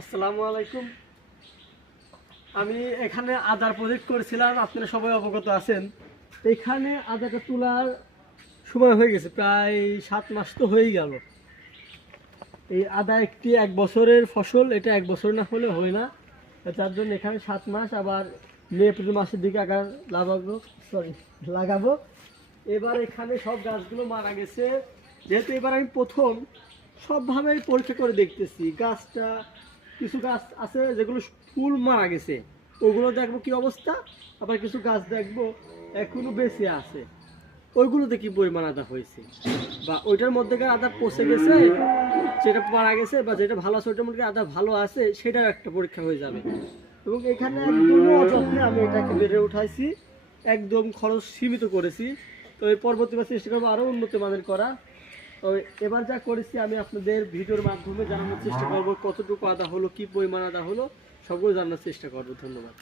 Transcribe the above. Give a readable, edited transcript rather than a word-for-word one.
আসসালামু আলাইকুম। আমি এখানে আদার প্রজেক্ট করেছিলাম, আপনারা সবাই অবগত আছেন। এখানে আদাটা তোলার সময় হয়ে গেছে, প্রায় 7 মাস তো হয়েই গেল। এই আদা একটি 1 বছরের ফসল, এটা 1 বছর না হলে হয় না। যার জন্য এখানে 7 মাস, আবার মে এপ্রিল মাসের দিকে আগার লাগাবো। এবার এখানে সব গাছগুলো মারা গেছে। যেহেতু এবার আমি প্রথম সবভাবেই পরীক্ষা করে দেখতেছি গাছটা, কিছু গাছ আছে যেগুলো ফুল মারা গেছে, ওগুলো দেখবো কি অবস্থা। আবার কিছু গাছ দেখবো এখনো বেঁচে আছে, ওইগুলোতে কি পরিমাণ আদা হয়েছে, বা ওইটার মধ্যেকার আদা পচে গেছে, যেটা মারা গেছে, বা যেটা ভালো আছে ওইটার মধ্যে আদা ভালো আছে, সেটার একটা পরীক্ষা হয়ে যাবে। এবং এখানে একদম অযত্নে আমি এটাকে বেড়ে উঠাইছি, একদম খরচ সীমিত করেছি। তো এই পরবর্তীবার চেষ্টা করবো আরও উন্নত মানের করা। তো এবার যা করেছি আমি আপনাদের ভিডিওর মাধ্যমে জানানোর চেষ্টা করবো কতটুকু আদা হলো, কি পরিমাণ আদা হলো, সবগুলো জানানোর চেষ্টা করবো। ধন্যবাদ।